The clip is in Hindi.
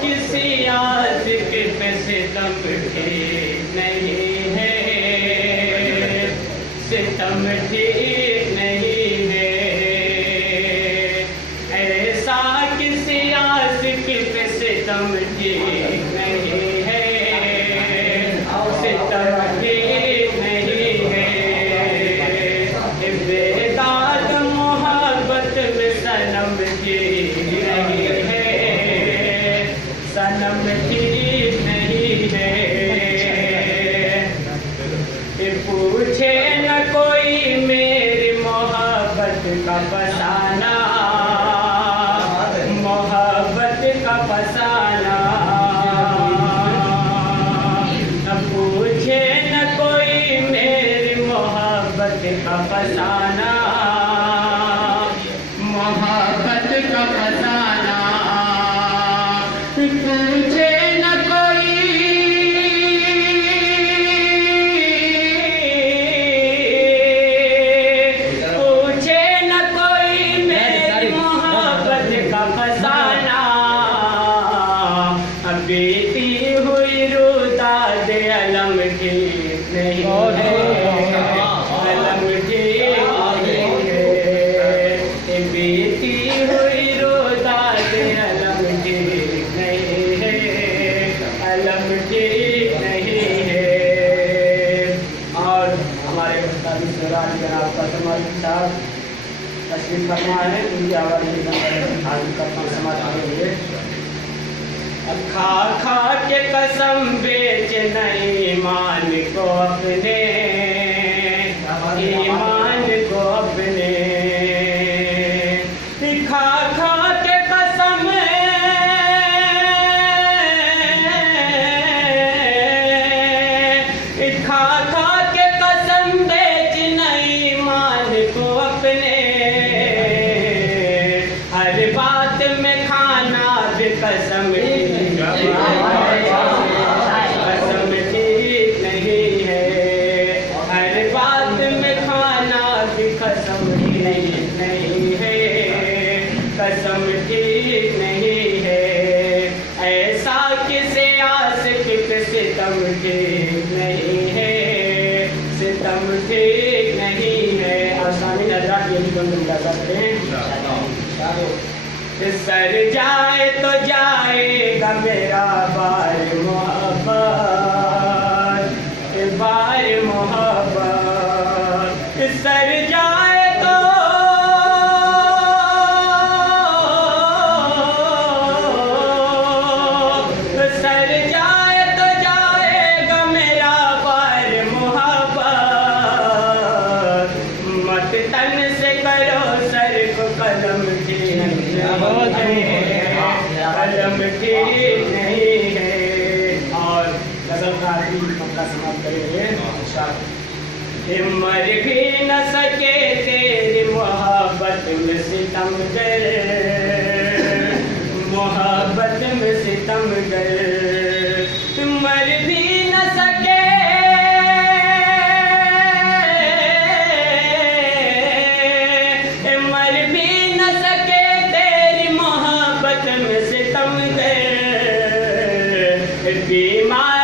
किसी आशिक पे सितम ठीक नहीं है, सितम ठीक नहीं है। ऐसा किसी आशिक पे सितम ठीक नहीं है, सितम ठीक नहीं है। बेदाद मोहब्बत में सनम ठीक नहीं है, सनम ठीक नहीं है। पूछे न कोई मेरी मोहब्बत का फसाना, मोहब्बत का फसाना। पूछे न कोई मेरी मोहब्बत का फसाना, मोहब्बत का फसाना। पूछे न कोई, पूछे न कोई मेरी मोहब्बत का फसाना। अब बीती हुई रुदाद अलम ठीक नहीं है, अलम ठीक नहीं है। बीती हुई रुदाद अलम ठीक नहीं है, अलम ठीक नहीं है। और हमारे जनाब का साहब तस्वीर करना है, उनकी आवाज़ समाज हुए। खा खा के कसम बेच नहीं ईमान को अपने, ईमान को अपने। खा खा के कसम, खा खा के कसम बेच नहीं ईमान को अपने। हर बात में खाना भी कसम, कसम ठीक नहीं है। हर बात में खाना भी कसम ठीक नहीं है, कसम ठीक नहीं है। ऐसा किसी आशिक पे सितम ठीक नहीं है, सितम ठीक नहीं है। आसानी नजर ये भी बंद मिला सकते हैं। सर जाए तो जाएगा मेरा बार मोहब्बत, बार मोहब्बत। सर जाए तो, सर जाए तो जाएगा मेरा बार मोहब्बत। मत तन से करो सर को कलम ठीक नहीं है, कलम ठीक नहीं है। और गजल का आखिरी मसला समाप्त करेंगे। मर भी न सके तेरी मोहब्बत में सितमगर, मोहब्बत में सितमगर। मर भी न सके, मर भी न सके तेरी मोहब्बत में सितमगर। बीमार